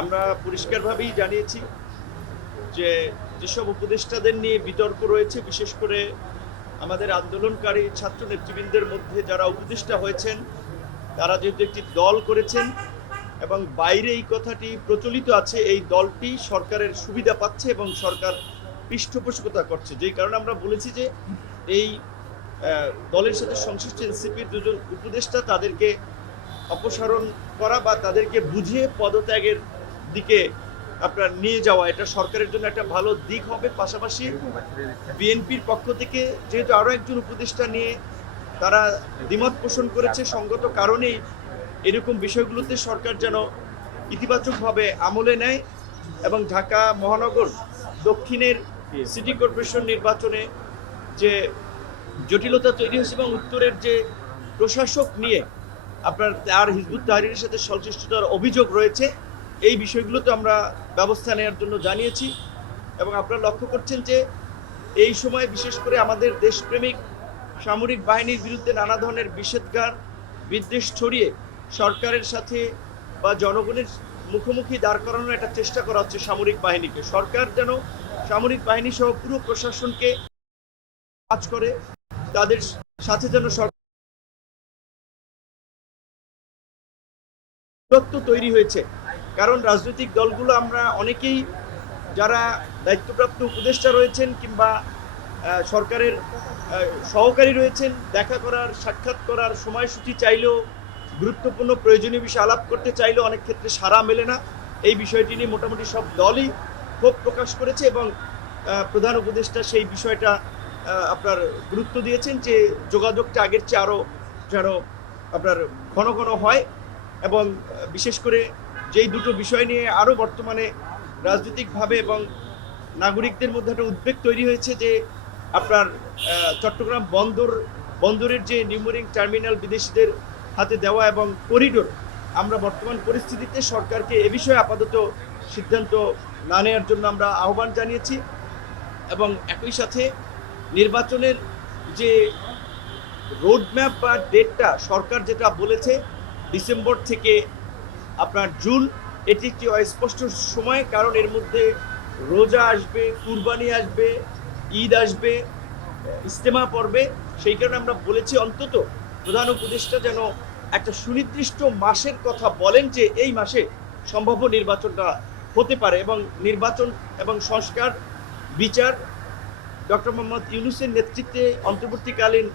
আমরা পরিষ্কারভাবেই জানিয়েছি যে যেসব উপদেষ্টাদের নিয়ে বিতর্ক রয়েছে, বিশেষ করে আমাদের আন্দোলনকারী ছাত্র নেতৃবৃন্দের মধ্যে যারা উপদেষ্টা হয়েছেন, তারা যেহেতু একটি দল করেছেন এবং বাইরে এই কথাটি প্রচলিত আছে, এই দলটি সরকারের সুবিধা পাচ্ছে এবং সরকার পৃষ্ঠপোষকতা করছে, যেই কারণে আমরা বলেছি যে এই দলের সাথে সংশ্লিষ্ট এনসিপির দুজন উপদেষ্টা তাদেরকে অপসারণ করা বা তাদেরকে বুঝিয়ে পদত্যাগের দিকে আপনার নিয়ে যাওয়া, এটা সরকারের জন্য একটা ভালো দিক হবে। পাশাপাশি বিএনপির পক্ষ থেকে যেহেতু আরও একজন উপদেষ্টা নিয়ে তারা দ্বিমত পোষণ করেছে, সঙ্গত কারণেই এরকম বিষয়গুলোতে সরকার যেন ইতিবাচকভাবে আমলে নেয় এবং ঢাকা মহানগর দক্ষিণের সিটি কর্পোরেশন নির্বাচনে যে জটিলতা তৈরি হয়েছে এবং উত্তরের যে প্রশাসক নিয়ে আপনার তার হিজবুত তাহরীরের সাথে সংশ্লিষ্টতার অভিযোগ রয়েছে, এই বিষয়গুলোতে আমরা ব্যবস্থা নেওয়ার জন্য জানিয়েছি। এবং আপনারা লক্ষ্য করছেন যে এই সময় বিশেষ করে আমাদের দেশপ্রেমিক সামরিক বাহিনীর বিরুদ্ধে নানা ধরনের নিষেধাজ্ঞার বিদ্বেষ ছড়িয়ে সরকারের সাথে বা জনগণের মুখোমুখি দাঁড় করানোর একটা চেষ্টা করা হচ্ছে সামরিক বাহিনীকে। সরকার যেন সামরিক বাহিনী সহ পুরো প্রশাসনকে কাজ করে, তাদের সাথে যেন দূরত্ব তৈরি হয়েছে। কারণ রাজনৈতিক দলগুলো আমরা অনেকেই যারা দায়িত্বপ্রাপ্ত উপদেষ্টা রয়েছেন কিংবা সরকারের সহকারী রয়েছেন, দেখা করার সাক্ষাৎ করার সময়সূচি চাইলেও, গুরুত্বপূর্ণ প্রয়োজনীয় বিষয় আলাপ করতে চাইলেও অনেক ক্ষেত্রে সাড়া মেলে না। এই বিষয়টি নিয়ে মোটামুটি সব দলই ক্ষোভ প্রকাশ করেছে এবং প্রধান উপদেষ্টা সেই বিষয়টা আপনার গুরুত্ব দিয়েছেন যে যোগাযোগটা আগের চেয়ে আরও যেন আপনার ঘন ঘন হয়। এবং বিশেষ করে যেই দুটো বিষয় নিয়ে আরও বর্তমানে রাজনৈতিকভাবে এবং নাগরিকদের মধ্যে একটা উদ্বেগ তৈরি হয়েছে যে আপনার চট্টগ্রাম বন্দরের যে নিউমোরিং টার্মিনাল বিদেশিদের হাতে দেওয়া এবং করিডোর, আমরা বর্তমান পরিস্থিতিতে সরকারকে এ বিষয়ে আপাতত সিদ্ধান্ত না নেওয়ার জন্য আমরা আহ্বান জানিয়েছি। এবং একই সাথে নির্বাচনের যে রোডম্যাপ বা ডেটটা সরকার যেটা বলেছে ডিসেম্বর থেকে আপনার জুন, এটি একটি অস্পষ্ট সময়, কারণ এর মধ্যে রোজা আসবে, কুরবানি আসবে, ঈদ আসবে, ইজতেমা পড়বে। সেই কারণে আমরা বলেছি অন্তত প্রধান উপদেষ্টা যেন একটা সুনির্দিষ্ট মাসের কথা বলেন যে এই মাসে সম্ভাব্য নির্বাচনটা হতে পারে এবং নির্বাচন এবং সংস্কার বিচার ডক্টর মোহাম্মদ ইউনূসের নেতৃত্বে অন্তর্বর্তীকালীন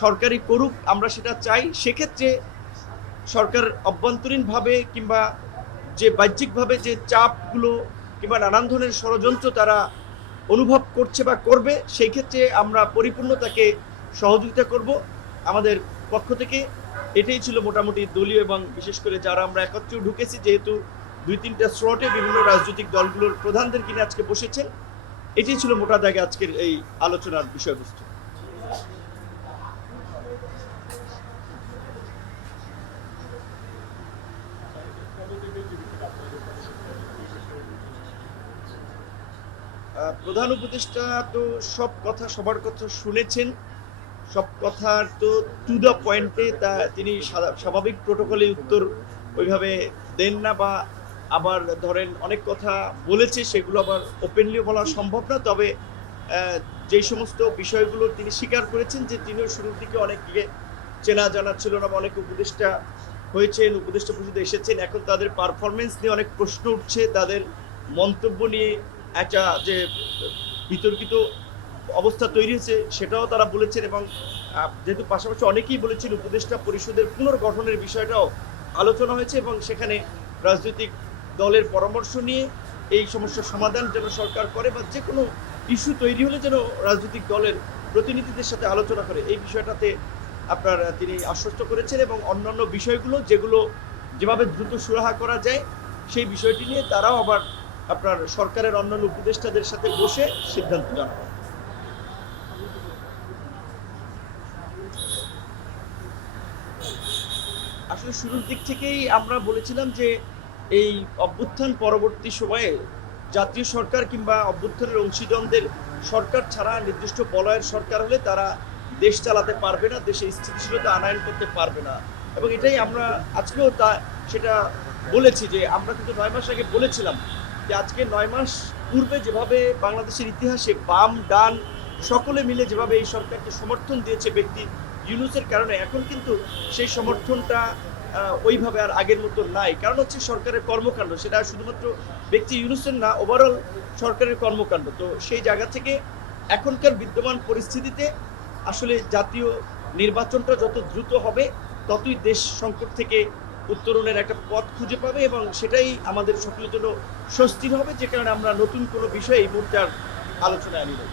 সরকারি করুক, আমরা সেটা চাই। সেক্ষেত্রে সরকার অভ্যন্তরীণভাবে কিংবা যে বাহ্যিকভাবে যে চাপগুলো কিংবা নানান ধরনের ষড়যন্ত্র তারা অনুভব করছে বা করবে, সেই ক্ষেত্রে আমরা পরিপূর্ণ তাকে সহযোগিতা করব আমাদের পক্ষ থেকে। এটাই ছিল মোটামুটি দলীয় এবং বিশেষ করে যারা আমরা একত্রে ঢুকেছি, যেহেতু 2-3টা স্লটে বিভিন্ন রাজনৈতিক দলগুলোর প্রধানদের কিনে আজকে বসেছেন, এটাই ছিল মোটা দাগে আজকের এই আলোচনার বিষয়বস্তু। প্রধান উপদেষ্টা তো সব কথা সবার কথা শুনেছেন, সব কথার তো টু দ্য পয়েন্টে তা তিনি স্বাভাবিক প্রোটোকলে উত্তর ওইভাবে দেন না, বা আবার ধরেন অনেক কথা বলেছে সেগুলো আবার ওপেনলিও বলা সম্ভব না। তবে যেই সমস্ত বিষয়গুলো তিনি স্বীকার করেছেন যে তিনিও শুরুর দিকে অনেককে চেনা জানা ছিল না, অনেক উপদেষ্টা হয়েছেন, উপদেষ্টা পরিষদে এসেছেন, এখন তাদের পারফরমেন্স নিয়ে অনেক প্রশ্ন উঠছে, তাদের মন্তব্য নিয়ে একটা যে বিতর্কিত অবস্থা তৈরি হয়েছে সেটাও তারা বলেছেন। এবং যেহেতু পাশাপাশি অনেকেই বলেছেন উপদেষ্টা পরিষদের পুনর্গঠনের বিষয়টাও আলোচনা হয়েছে এবং সেখানে রাজনৈতিক দলের পরামর্শ নিয়ে এই সমস্যার সমাধান যেন সরকার করে বা যে কোনো ইস্যু তৈরি হলে যেন রাজনৈতিক দলের প্রতিনিধিদের সাথে আলোচনা করে, এই বিষয়টাতে আপনার তিনি আশ্বস্ত করেছেন। এবং অন্যান্য বিষয়গুলো যেগুলো যেভাবে দ্রুত সুরাহা করা যায় সেই বিষয়টি নিয়ে তারাও আবার আপনার সরকারের অন্যান্য উপদেষ্টাদের সাথে বসে সিদ্ধান্ত জানাবে। আসলে শুরুর দিক থেকেই আমরা বলেছিলাম যে এই অভ্যুত্থান পরবর্তী সময়ে জাতীয় সরকার কিংবা অভ্যুত্থানের অংশীদারদের সরকার ছাড়া নির্দিষ্ট বলয়ের সরকার হলে তারা দেশ চালাতে পারবে না, দেশে স্থিতিশীলতা আনয়ন করতে পারবে না। এবং এটাই আমরা আজকেও সেটা বলেছি যে আমরা কিন্তু 9 মাস আগে বলেছিলাম যে আজকে 9 মাস পূর্বে যেভাবে বাংলাদেশের ইতিহাসে বাম ডান সকলে মিলে যেভাবে এই সরকারকে সমর্থন দিয়েছে ব্যক্তি ইউনূসের কারণে, এখন কিন্তু সেই সমর্থনটা ওইভাবে আর আগের মতো নাই। কারণ হচ্ছে সরকারের কর্মকাণ্ড, সেটা শুধুমাত্র ব্যক্তি ইউনূসের না, ওভারঅল সরকারের কর্মকাণ্ড। তো সেই জায়গা থেকে এখনকার বিদ্যমান পরিস্থিতিতে আসলে জাতীয় নির্বাচনটা যত দ্রুত হবে ততই দেশ সংকট থেকে উত্তরণের একটা পথ খুঁজে পাবে, এবং সেটাই আমাদের সকলের জন্য স্বস্তির হবে, যে কারণে আমরা নতুন কোনো বিষয়ে এই মুহূর্তে আর আলোচনায় আনি না।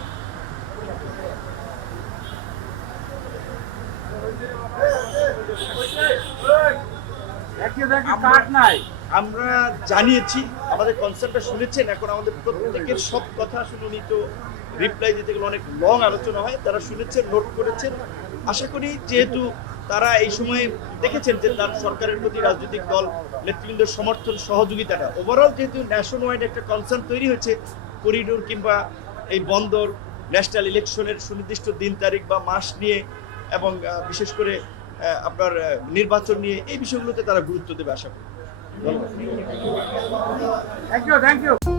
আমরা জানিয়েছি, আমাদের কনসার্নটা শুনেছেন, এখন আমাদের প্রত্যেকের সব কথা আসলে উনি তো রিপ্লাই দিতে গেলে অনেক লং আলোচনা হয়, তারা শুনেছেন, নোট করেছেন। আশা করি যেহেতু তারা এই সময়ে দেখেছেন যে তার সরকারের প্রতি রাজনৈতিক দল নেতৃবৃন্দের সমর্থন সহযোগিতাটা ওভারঅল যেহেতু ন্যাশন ওয়াইড একটা কনসার্ন তৈরি হয়েছে, করিডোর কিংবা এই বন্দর, ন্যাশনাল ইলেকশনের সুনির্দিষ্ট দিন তারিখ বা মাস নিয়ে, এবং বিশেষ করে আপনার নির্বাচন নিয়ে, এই বিষয়গুলোতে তারা গুরুত্ব দেবে আশা করি। ধন্যবাদ। Thank you